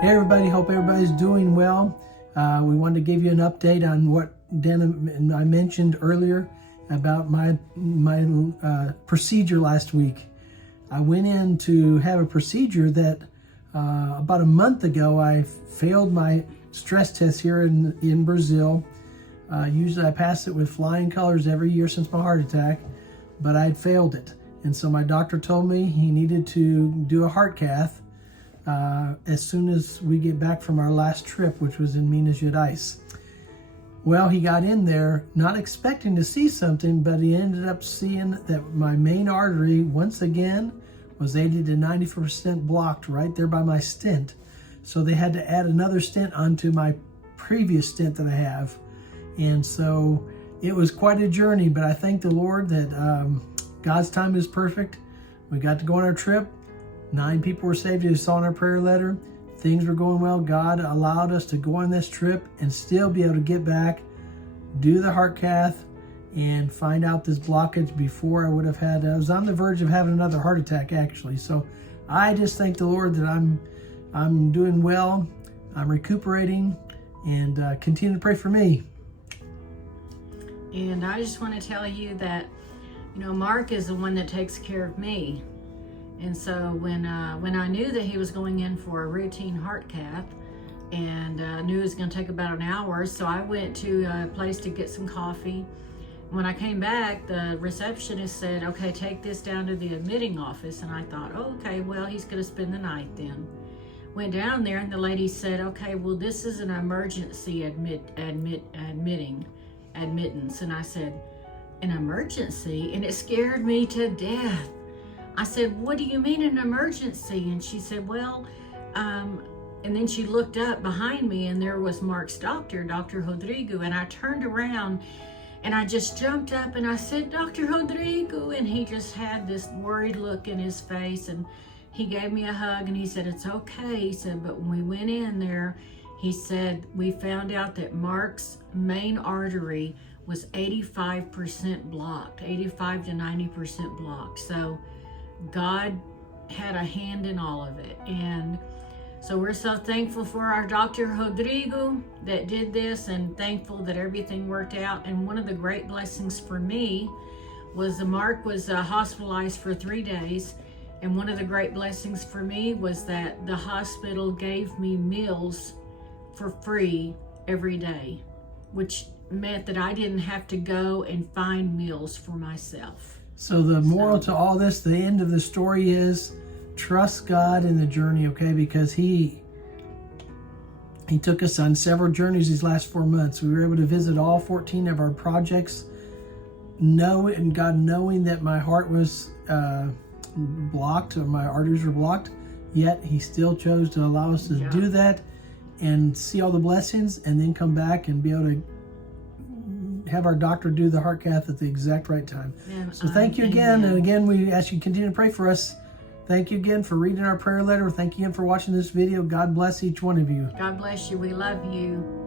Hey everybody, hope everybody's doing well. We wanted to give you an update on what Dan and I mentioned earlier about my procedure last week. I went in to have a procedure that about a month ago I failed my stress test here in Brazil. Usually I pass it with flying colors every year since my heart attack, but I had failed it. And so my doctor told me he needed to do a heart cath as soon as we get back from our last trip, which was in Minas Gerais. Well, he got in there not expecting to see something, but he ended up seeing that my main artery once again was 80 to 90% blocked right there by my stent. So they had to add another stent onto my previous stent that I have. And so it was quite a journey, but I thank the Lord that God's time is perfect. We got to go on our trip. 9 people were saved, as you saw in our prayer letter. Things were going well. God allowed us to go on this trip and still be able to get back, do the heart cath, and find out this blockage before I would have had. I was on the verge of having another heart attack, actually. So I just thank the Lord that I'm doing well. I'm recuperating, and continue to pray for me. And I just want to tell you that, Mark is the one that takes care of me. And so when I knew that he was going in for a routine heart cath, and knew it was going to take about an hour, so I went to a place to get some coffee. When I came back, the receptionist said, okay, take this down to the admitting office. And I thought, oh, okay, well, he's going to spend the night then. Went down there, and the lady said, okay, well, this is an emergency admittance. And I said, an emergency? And it scared me to death. I said, what do you mean an emergency? And she said, well, and then she looked up behind me, and there was Mark's doctor, Dr. Rodrigo. And I turned around and I just jumped up and I said, Dr. Rodrigo. And he just had this worried look in his face, and he gave me a hug and he said, it's okay. He said, but when we went in there, he said, we found out that Mark's main artery was 85% blocked, 85 to 90% blocked. So God had a hand in all of it. And so we're so thankful for our Dr. Rodrigo that did this, and thankful that everything worked out. And one of the great blessings for me was Mark was hospitalized for 3 days. And one of the great blessings for me was that the hospital gave me meals for free every day, which meant that I didn't have to go and find meals for myself. So the moral to all this, the end of the story is trust God in the journey, okay? Because He took us on several journeys these last 4 months. We were able to visit all 14 of our projects, and God knowing that my heart was blocked, or my arteries were blocked, yet He still chose to allow us to do that and see all the blessings, and then come back and be able to have our doctor do the heart cath at the exact right time. So thank you again. And again, we ask you to continue to pray for us. Thank you again for reading our prayer letter. Thank you again for watching this video. God bless each one of you. God bless you. We love you.